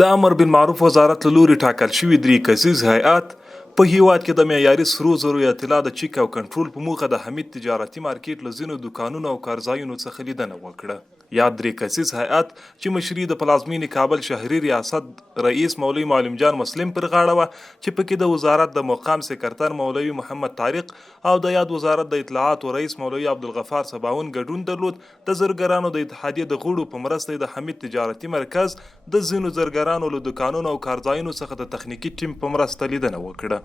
د امر بالمعروف وزارت له لوري ټاکل شوي 3 کسیز هیئات په هیواد کې د معیاري سرو زرو یا طلا د چک او کنټرول په موخه د حمید تجارتي مارکیټ له ځینو دوکانونو او کارځایونو څخه لیدنه وکړه. یا 3 کسیز هیئات چې مشري د پلازمینې کابل شهري ریاست رئیس مولوي معلم جان مسلم پر غاړه وه، چې پکې د وزارت د مقام سکرتر مولوي محمد طارق او د یاد وزارت د اطلاعاتو رئیس مولوي عبدالغفار صباون ګډون درلود. د زرګرانو د اتحادیې د غړو په مرسته د حمید تجارتي مرکز د ځینو زرګرانو له دوکانونو او کارځایونو څخه د تخنیکي ټیم په مرسته لیدنه وکړه.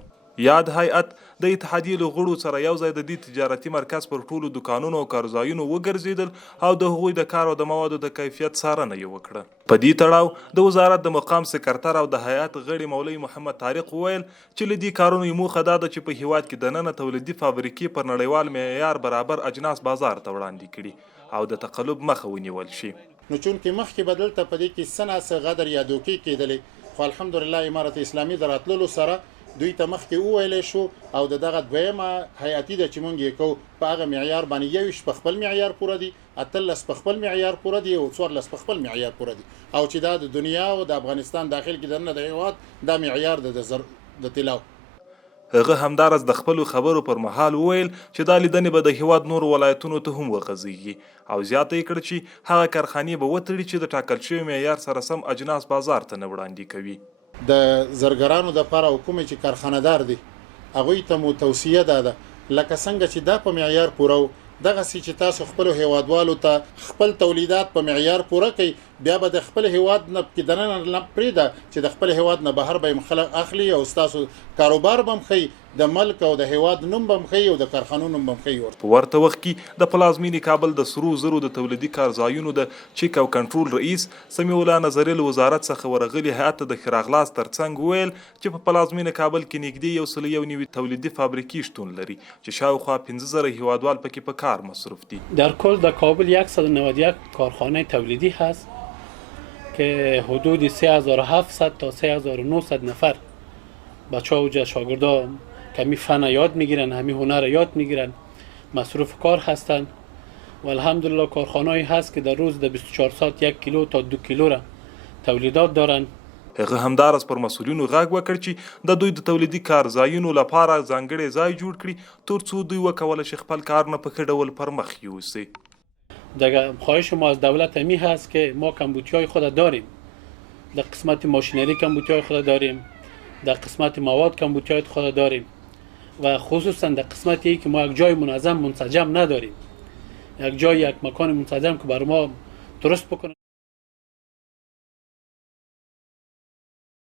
یاد هیئت د اتحادیې له غړو سره یو ځای د دې تجارتي مرکز پر ټولو دوکانونو او کارځایونو وګرځېدل او د هغوی د کار او د موادو د کیفیت څارنه یې وکړه. په دې تړاو د وزارت د مقام سکرتر او د هیئت غړي مولوي محمد طارق وویل چې له دې کارونو یې موخه دا ده چې په هیواد کې دننه تولیدي فابریکې پر نړیوال معیار برابر اجناس بازار ته وړاندې کړي او د تقلب مخه ونیول شي. نو چونکې مخکې به دلته په دې کې څه ناڅه غدر یا دوکې کېدلې، خو الحمدلله امارت اسلامي د راتللو سره دوی ته مخکې وویلی شو او دغه دویمه حیاتي ده چې مونږ یې کوو په هغه معیار باندې 21 په خپل معیار پوره دي، 18 په خپل معیار پوره دي او 14 په خپل معیار پوره دي، او چې دا د دنیا او د افغانستان داخل کې دننه د هیواد دا معیار د طلاو. هغه همدارس د خپلو خبرو پر مهال وویل چې دا لیدنې به د هیواد نورو ولایتونو ته هم وغځېږي او زیاته یې کړه چې هغه کارخانې به وتړي چې د ټاکل شوي معیار سره سم اجناس بازار ته نه وړاندې کوي. د زرګرانو دپاره او کومې چې کارخانهدار دي هغوی ته مو توصیه ده لکه څنګه چې دا په معیار پوره و، دغسې چې تاسو خپلو هیوادوالو ته خپل تولیدات په معیار پوره کوي، بیا به د خپل هیواد نه کې دننه پرېږده چې د خپل هیواد نه بهر به یې خلک اخلي او ستاسو کاروبار به هم ښیي، د ملک او د هیواد نوم به هم ښیي او د کارخانو نوم به هم ښیي. په ورته وخت کې د پلازمینې کابل د سرو زرو د تولیدي کارځایونو د چک او کنټرول رئیس سمیع الله نظري له وزارت څخه ورغلي هیئت ته د ښه راغلاست ترڅنګ وویل چې په پلازمینې کابل کې نږدې 101 تولیدي فابریکې شتون لري چې شاوخوا 15,000 هیوادوال پکې په کار مصروف دي. در کل در کابل 191 کارخانه تولیدی هست که حدود 3700 تا 3900 نفر بچه ها و شاگردا که همی فن یاد میگیرن، همی هنر یاد میگیرن، مصروف کار هستن و الحمدلله کارخانه‌ای هست که در روز در 24 ساعت 1 کیلو تا 2 کیلو را تولیدات دارن. هغه همدارس پر مسئولینو غږ وکړ چې د دوی د تولیدي کارځایونو لپاره ځانګړی ځای جوړ کړي ترڅو دوی وکولی شي خپل کارونه په ښه ډول پر مخ یوسي. دیگه خواهش ما از دولت همی هست که ما کمبودی‌های خود داریم، در قسمت ماشینری کمبودی‌های خود داریم، در قسمت مواد کمبودی‌های خود داریم و خصوصا در قسمتی که ما یک جای منظم منسجم نداریم، یک جای یک مکان منسجم که برای ما درست بکنه.